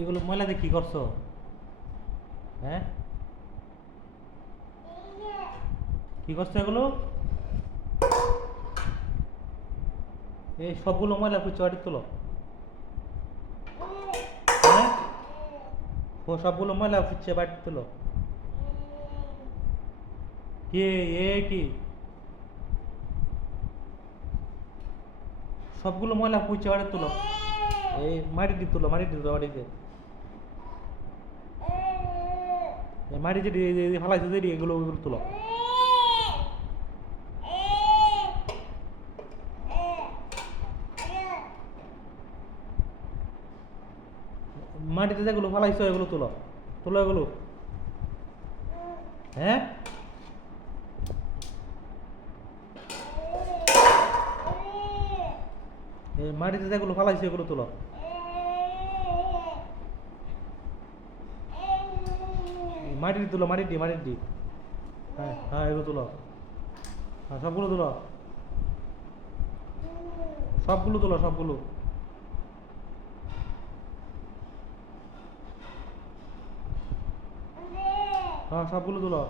এগুলো ময়লা দিয়ে কি করছো? হ্যাঁ, কি করছো এগুলো? এই সবগুলো ময়লা কুচি বাড়ি তোলো। হ্যাঁ, ও সবগুলো ময়লা কুচি বাড়ি তোলো। কি কি সবগুলো ময়লা কুচি বাড়ি তোলো। এই মাটি দিয়ে তোলো, মাটি দিয়ে তোলো, মাটি দিয়ে। এই মাটি যেটি ফালাইছো যেটি এগুলো ওগুলো তোলো। মাটিতে যেগুলো ফালাইছো এগুলো তোলো, তোলো এগুলো। হ্যাঁ, এই মাটিতে যেগুলো ফালাইছো এগুলো তোলো। মাটির তুলো, মাটির দি, মাটির দি। হ্যাঁ হ্যাঁ, এগুলো তুলো। হ্যাঁ, সবগুলো তুলো, সবগুলো তুলো, সবগুলো। হ্যাঁ, সবগুলো তুলো।